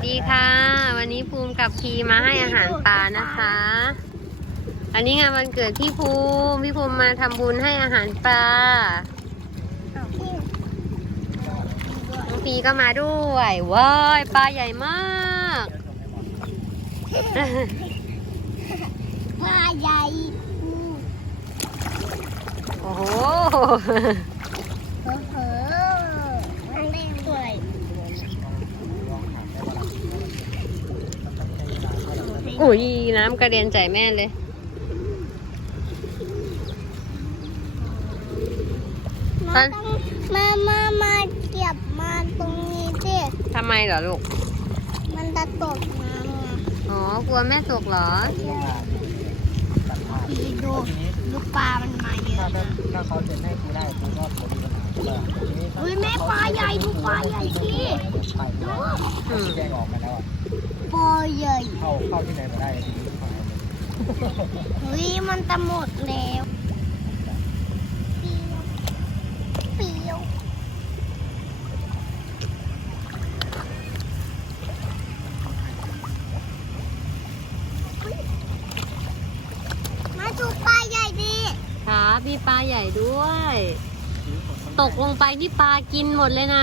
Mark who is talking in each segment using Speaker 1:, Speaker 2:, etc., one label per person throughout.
Speaker 1: ดีค่ะวันนี้ภูมิกับพีมาให้อาหารปลานะคะอันนี้งานวันเกิดพี่ภูมิมาทำบุญให้อาหารปลาน้องพีก็มาด้วยว้ายปลาใหญ่มาก
Speaker 2: ปลาใหญ่
Speaker 1: โอ้โห
Speaker 2: มันเล่นตัวอะไร
Speaker 1: อุ้ยน้ำกระเด็นใจแม่เลย
Speaker 2: มาเก็บมาตรงนี้สิ
Speaker 1: ทำไมเหรอลูก
Speaker 2: มันจะตกน้ำไง
Speaker 1: อ๋อกลัวแม่ตกเหรอ
Speaker 2: พี่ดูปลามันมาเยอะนะ
Speaker 3: ถ้าเขาจะให้กูได้กูก็ผมมีปัญหา
Speaker 2: อุ้ยแม่ปลาใหญ่ดูปลาใหญ่สิ
Speaker 3: ดูแยกออกมาแล้ว
Speaker 2: ปลาใหญ่
Speaker 3: เข้าที่ไหนมาได้
Speaker 2: เฮ้ยมันจะหมดแล้วเปรี้ยวมาดูปลาใหญ่ดิ
Speaker 1: ครับมีปลาใหญ่ด้วยตกลงไปที่ปลากินหมดเลยนะ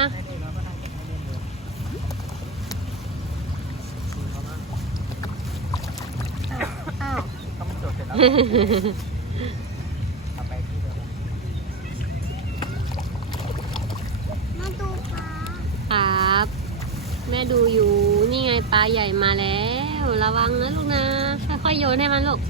Speaker 2: อ้าวมาดูปลา
Speaker 1: ครับแม่ดูอยู่นี่ไงปลาใหญ่มาแล้วระวังนะลูกนะค่อยๆโยนให้มันลูก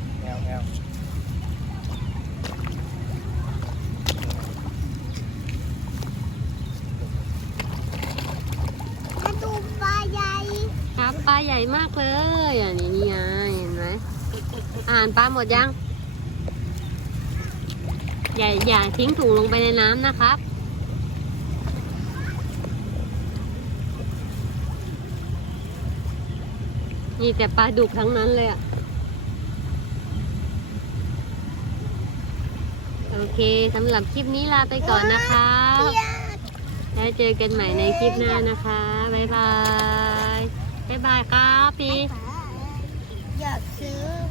Speaker 2: มาดูปลาใหญ่
Speaker 1: ครับปลาใหญ่มากเลยอันนี้นี่ไงเห็นไหมอาหารปลาหมดยังอย่าทิ้งถุงลงไปในน้ำนะครับนี่แต่ปลาดุกทั้งนั้นเลยอะโอเคสำหรับคลิปนี้ลาไปก่อนนะคะแล้วเจอกันใหม่ในคลิปหน้านะคะบ๊ายบายครับพี่
Speaker 2: อยากซื้อ